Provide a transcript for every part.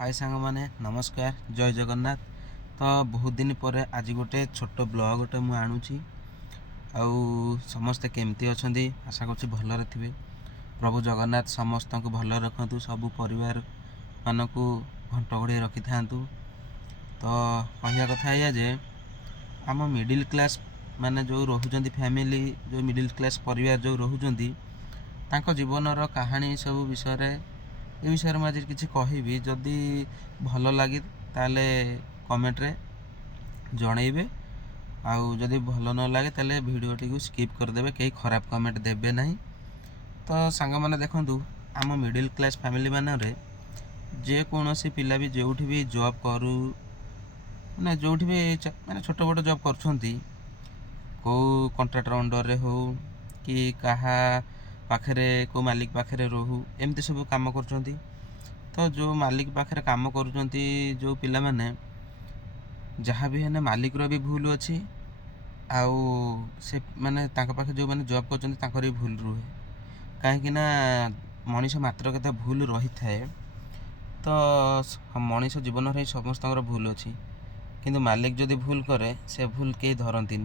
हाय सांग माने नमस्कार जय जगन्नाथ। तो बहुत दिन पर आज गोटे छोट ब्लॉग गोटे मुझे आणुची समस्ते केमती अच्छा आशा कर भलरे थे। प्रभु जगन्नाथ समस्त को भल रखु सबू परिवार मानक घंट घोड़े रखि था। तो कहया कथा या जे आम मिडिल क्लास माने जो रोचंती फैमिली जो मिडिल क्लास परिवार जो रोचंती जीवन कहानी सब विषय ये विषय में आज किसी कहबी जदि भल लगे ताले कमेंट रे जनइबे आउ जदि भल न लगे ताले वीडियोटी को स्किप करदे कहीं खराब कमेंट देबे नहीं। तो सांग मैंने देखु आम मिडिल क्लास फैमिली मानरे जे कौन सी पिला भी जो भी जॉब करू ना जो भी मैंने छोट बड़ जॉब कर कॉन्ट्रैक्टर अंडर रे हो कि कहा पाखरे को मालिक पाखरे रहू एमती सब काम कर। तो जो मालिक पाखरे काम कर जो पिला माने जहाँ भी है मालिक रो भी भूल अच्छी आउ से माने तांका पाखे जो माने जॉब कर भी भूल रुहे कहीं मनीष मात्र कथा भूल रही थाए। तो मनीष जीवन में समस्त भूल अच्छी किंतु मालिक जदि भूल करे से भूल कहीं धरती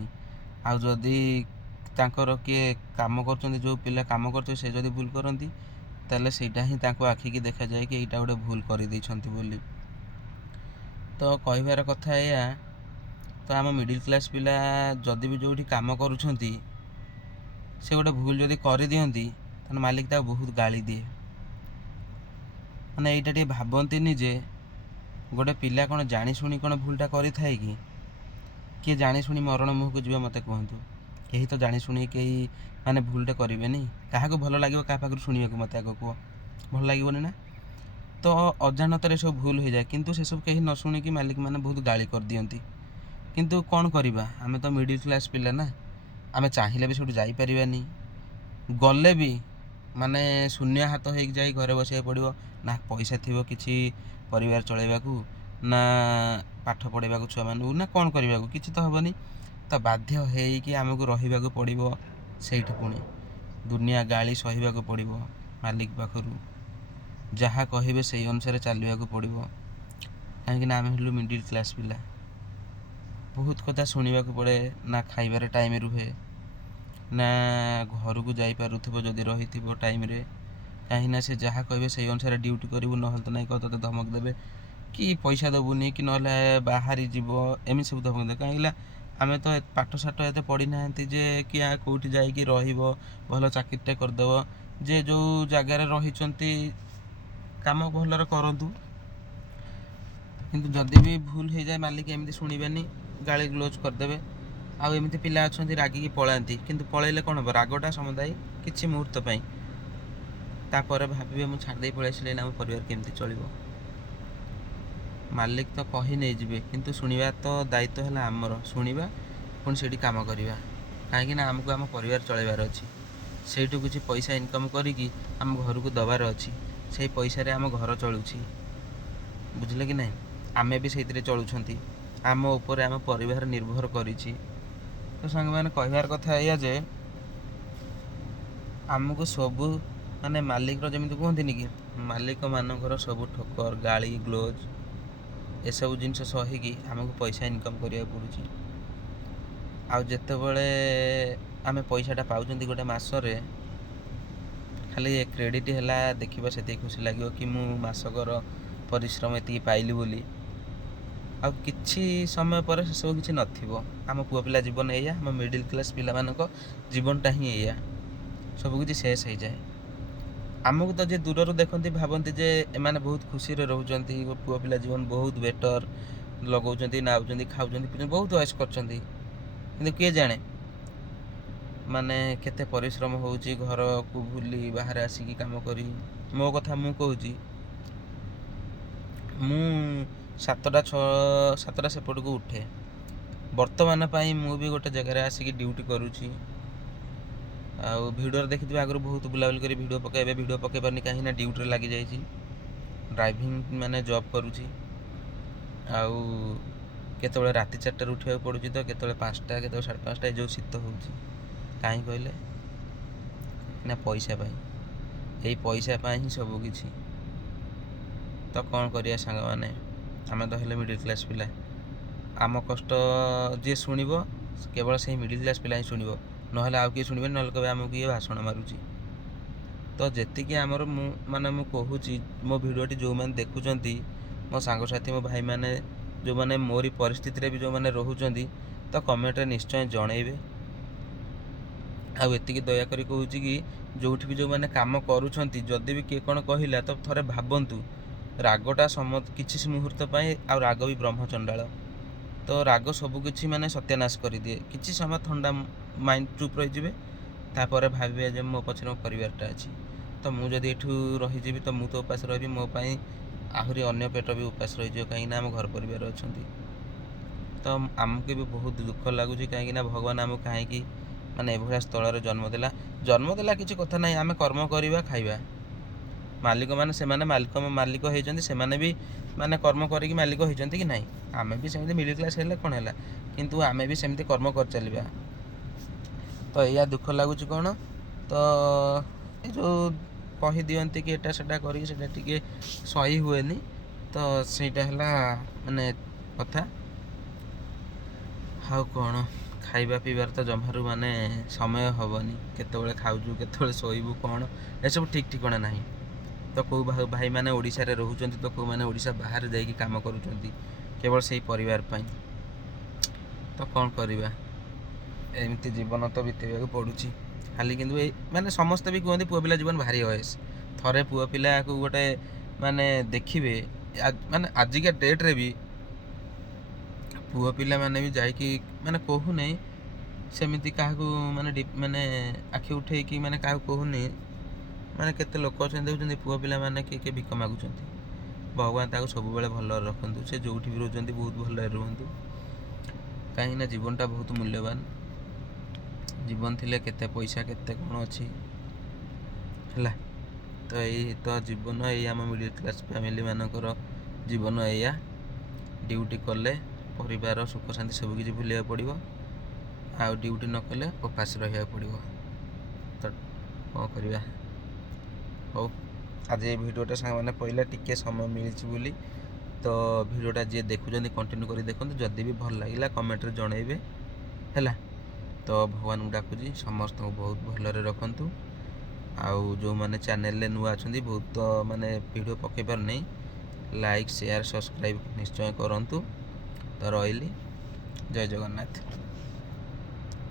आउ जदि तांकर किए काम कर जो पिला काम कर से जदि भूल करती ताले सेटा ही तांको आखि की देखा जाए कि एटा गोटे भूल कर देइछंती बोली। तो कहबार कथा या तो आम मिडिल क्लास पिला जदि भी जो काम करुछंती से गोटे भूल जदि कर दियंती तो मालिक ता बहुत गाली दिए माने एटा टे भाबंतीनी जे गोटे पिला कौन जानी शुणी कौन भूलटा करि थाए कि किए जानी शुणी मरण मुह को जीवा मते कहतु कहीं तो जानी शुणी कहीं माने भूलटे करेंगे क्या भल लगे क्या पाखु शुणा मत आग कह भल लगे ना। तो अजाणत सब भूल हो जाए किंतु से सब कहीं न शुणिकी मालिक मैंने बहुत गाली कर दियंती किंतु कौन करवा आम तो मिडिल क्लास पिला ना आम चाहिए भी सब जापरानी गले भी माने शून्य हाथ हो जाए घरे बस पड़ो ना पैसा थी किसी परिवार चलैवाकू ना पाठ पढ़ाक छुआ मानू ना कौन करने को किसी तो हेनी। तो बाध्य होकि आमको रही पड़ो से पुणी दुनिया गाली सहीवाक पड़ो मालिक पाखर जहाँ कहे से अनुसार चलवाक पड़ो कहीं आम हलु मिडिल क्लास पिला बहुत कथा शुणा पड़े ना खाइबार टाइम रुहे ना घर को जापु जदि रही टाइम रे कहीं से जहाँ कहे से अनुसार ड्यूटी करूँ ना तो नहीं कह धमक देवे कि पैसा दबुनि कि ना बाहरी जीव एम सब धमक दे कहीं आमे तो पाठ साठ एत पढ़ी ना जे कि कौटी जाइए भल चाकरीटे करदेव जे जो जगार रही काम भलरे करूँ किंतु जदि भी भूल हो जाए मालिक एमती शुणवेनी गाली ग्लोज करदे। आउ एमती पिला अच्छा रागिकी पलांती किंतु पलैले कौन हम रागटा समुदाय किसी मुहूर्त तापर भावे मुझे छाड़ी पलैसी आम परिवार केमती चलो मालिक तो कही नहीं जी किंतु शुणा तो दायित्व है आमर शुणा पुणी से कम करवा कहीं आमको आम परिवार चलैबार अच्छी से किसी पैसा इनकम करी आम घर को दबार अच्छी से पैसा आम घर चलुची बुझे कि नहीं आमे भी से चलुंट आम उपर आम परिवार निर्भर करी। तो सांग मैंने कहबार कथा या जे आमको सबू माने मालिक जमी कहते कि मालिक मानकर सब ठोकर गाली ग्लोज ये सब जिन सहीकि आमको पैसा इनकम करा पड़ुची आउ जिते बड़े आम पैसाटा पाँच गोटे मसरे खाली क्रेडिट है देखा से खुशी लगे कि मु मासकर परिश्रम ये पाइली बोली आ किछि समय पर से सब किसी नथिबो आम पुआ पिला जीवन या आम मिडिल क्लास पिला मानक जीवनटा ही या सब किसी शेष हो जाए। आमको तो जे दूर देखते भावती जे एमाने बहुत खुशी रोचंती पुआ पिला जीवन बहुत बेटर लगाउछंती नाउछंती खाउछंती बहुत ऐश करछंती किंतु किए जाने माने केते परिश्रम होउची घर को भूली बाहर आसिकी काम करी। मो कथा मु कहूची मु 7टा सेपट को उठे वर्तमान मु भी गोटे जगह आसिकी ड्यूटी करुची आउ भिडियो देखिए आगु बहुत बुलाबुली कर भिडियो पकाइबे भिडियो पकई पारनी कहीं ड्यूटी लगी जाइए ड्राइविंग माने जॉब करुची आउ केतबे राति 4टार उठा पड़ुची तो केतबे 5टा केतबे 5:30 जो शीत हो कहीं कहले ना पैसा पाई यही पैसा पाई ही सब किसी ତ କ'ଣ କରିବା ସାଙ୍ଗମାନେ, ଆମେ ତ ହେଲେ ମିଡ଼ିଲ୍ କ୍ଲାସ୍ ପିଲା। ଆମ କଷ୍ଟ ଯିଏ ଶୁଣିବ କେବଳ ସେଇ ମିଡ଼ିଲ୍ କ୍ଲାସ୍ ପିଲା ହିଁ ଶୁଣିବ, ନହେଲେ ଆଉ କିଏ ଶୁଣିବେନି, ନହେଲେ କହିବେ ଆମକୁ କିଏ ଭାଷଣ ମାରୁଛି। ତ ଯେତିକି ଆମର ମୁଁ କହୁଛି, ମୋ ଭିଡ଼ିଓଟି ଯେଉଁମାନେ ଦେଖୁଛନ୍ତି, ମୋ ସାଙ୍ଗସାଥି, ମୋ ଭାଇମାନେ, ଯେଉଁମାନେ ମୋରି ପରିସ୍ଥିତିରେ ବି ଯେଉଁମାନେ ରହୁଛନ୍ତି, ତ କମେଣ୍ଟରେ ନିଶ୍ଚୟ ଜଣେଇବେ। ଆଉ ଏତିକି ଦୟାକରି କହୁଛି କି ଯେଉଁଠି ବି ଯେଉଁମାନେ କାମ କରୁଛନ୍ତି, ଯଦି ବି କିଏ କ'ଣ କହିଲା ତ ଥରେ ଭାବନ୍ତୁ। ରାଗଟା କିଛି ମୁହୂର୍ତ୍ତ ପାଇଁ, ଆଉ ରାଗ ବି ବ୍ରହ୍ମଚଣ୍ଡାଳ। ତ ରାଗ ସବୁକିଛି ସତ୍ୟାନାଶ କରିଦିଏ। କିଛି ସମୟ ଥଣ୍ଡା ମାଇଣ୍ଡ ଚୁପ୍ ରହିଯିବେ, ତାପରେ ଭାବିବେ ଯେ ମୋ ପଛରେ ମୋ ପରିବାରଟା ଅଛି। ତ ମୁଁ ଯଦି ଏଠୁ ରହିଯିବି ତ ମୁଁ ତ ଉପାସ ରହିବି, ମୋ ପାଇଁ ଆହୁରି ଅନ୍ୟ ପେଟ ବି ଉପାସ ରହିଯିବ, କାହିଁକିନା ଆମ ଘର ପରିବାର ଅଛନ୍ତି। ତ ଆମକୁ ବି ବହୁତ ଦୁଃଖ ଲାଗୁଛି, କାହିଁକିନା ଭଗବାନ ଆମକୁ କାହିଁକି ଏଭଳିଆ ସ୍ଥଳରେ ଜନ୍ମ ଦେଲା କିଛି କଥା ନାହିଁ, ଆମେ କର୍ମ କରିବା ଖାଇବା। ସେମାନେ ମାଲିକ ହେଇଛନ୍ତି, ସେମାନେ ବି କର୍ମ କରିକି ମାଲିକ ହେଇଛନ୍ତି କି ନାହିଁ। ଆମେ ବି ସେମିତି ମିଡ଼ିଲ୍ କ୍ଲାସ୍ ହେଲେ କ'ଣ ହେଲା, କିନ୍ତୁ ଆମେ ବି ସେମିତି କର୍ମ କରିଚାଲିବା। ତ ଏଇଆ ଦୁଃଖ ଲାଗୁଛି କ'ଣ, ତ ଏ ଯେଉଁ କହିଦିଅନ୍ତି କି ଏଟା ସେଟା କରିକି, ସେଟା ଟିକେ ସହି ହୁଏନି। ତ ସେଇଟା ହେଲା କଥା। ଆଉ କ'ଣ, ଖାଇବା ପିଇବାର ତ ଜମାରୁ ସମୟ ହେବନି, କେତେବେଳେ ଖାଉଛୁ, କେତେବେଳେ ଶୋଇବୁ, କ'ଣ ଏସବୁ ଠିକ୍ ଠିକଣା ନାହିଁ। ତ କେଉଁ ଭାଇମାନେ ଓଡ଼ିଶାରେ ରହୁଛନ୍ତି, ତ କେଉଁମାନେ ଓଡ଼ିଶା ବାହାରେ ଯାଇକି କାମ କରୁଛନ୍ତି କେବଳ ସେଇ ପରିବାର ପାଇଁ। ତ କ'ଣ କରିବା, ଏମିତି ଜୀବନ ତ ବିତେଇବାକୁ ପଡ଼ୁଛି ଖାଲି। କିନ୍ତୁ ସମସ୍ତେ ବି କୁହନ୍ତି ପୁଅ ପିଲା ଜୀବନ ଭାରି ଅୟେସ। ଥରେ ପୁଅ ପିଲାକୁ ଗୋଟେ ଦେଖିବେ, ଆଜିକା ଡେଟ୍ରେ ବି ପୁଅ ପିଲାମାନେ ବି ଯାଇକି କହୁନେଇ ସେମିତି କାହାକୁ ଆଖି ଉଠେଇକି କାହାକୁ କହୁନି, କେତେ ଲୋକ ଅଛନ୍ତି ଦେଖୁଛନ୍ତି, ପୁଅ ପିଲାମାନେ କିଏ ଭିକ ମାଗୁଛନ୍ତି। ଭଗବାନ ତାକୁ ସବୁବେଳେ ଭଲରେ ରଖନ୍ତୁ, ସେ ଯେଉଁଠି ବି ରହୁଛନ୍ତି ବହୁତ ଭଲରେ ରୁହନ୍ତୁ, କାହିଁକିନା ଜୀବନଟା ବହୁତ ମୂଲ୍ୟବାନ। ଜୀବନ ଥିଲେ କେତେ ପଇସା, କେତେ କ'ଣ ଅଛି ହେଲା। ତ ଏଇ ତ ଜୀବନ, ଏଇ ଆମ ମିଡ଼ିଲ୍ କ୍ଲାସ୍ ଫ୍ୟାମିଲି ମାନଙ୍କର ଜୀବନ ଏଇଆ। ଡ୍ୟୁଟି କଲେ ପରିବାର ସୁଖ ଶାନ୍ତି ସବୁକିଛି ଭୁଲିବାକୁ ପଡ଼ିବ, ଆଉ ଡ୍ୟୁଟି ନ କଲେ ଉପାସ ରହିବାକୁ ପଡ଼ିବ। ତ କ'ଣ କରିବା। ହଉ, ଆଜି ଏ ଭିଡ଼ିଓଟା ସାଙ୍ଗମାନେ ପଡ଼ିଲା, ଟିକେ ସମୟ ମିଳିଛି ବୋଲି। ତ ଭିଡ଼ିଓଟା ଯିଏ ଦେଖୁଛନ୍ତି କଣ୍ଟିନ୍ୟୁ କରି ଦେଖନ୍ତୁ, ଯଦି ବି ଭଲ ଲାଗିଲା କମେଣ୍ଟରେ ଜଣେଇବେ ହେଲା। ତ ଭଗବାନଙ୍କୁ ଡାକୁଛି ସମସ୍ତଙ୍କୁ ବହୁତ ଭଲରେ ରଖନ୍ତୁ। ଆଉ ଯେଉଁମାନେ ଚ୍ୟାନେଲରେ ନୂଆ ଅଛନ୍ତି, ବହୁତ ଭିଡ଼ିଓ ପକାଇ ପାରୁନାହିଁ, ଲାଇକ୍, ସେୟାର, ସବସ୍କ୍ରାଇବ୍ ନିଶ୍ଚୟ କରନ୍ତୁ। ତ ରହିଲି, ଜୟ ଜଗନ୍ନାଥ।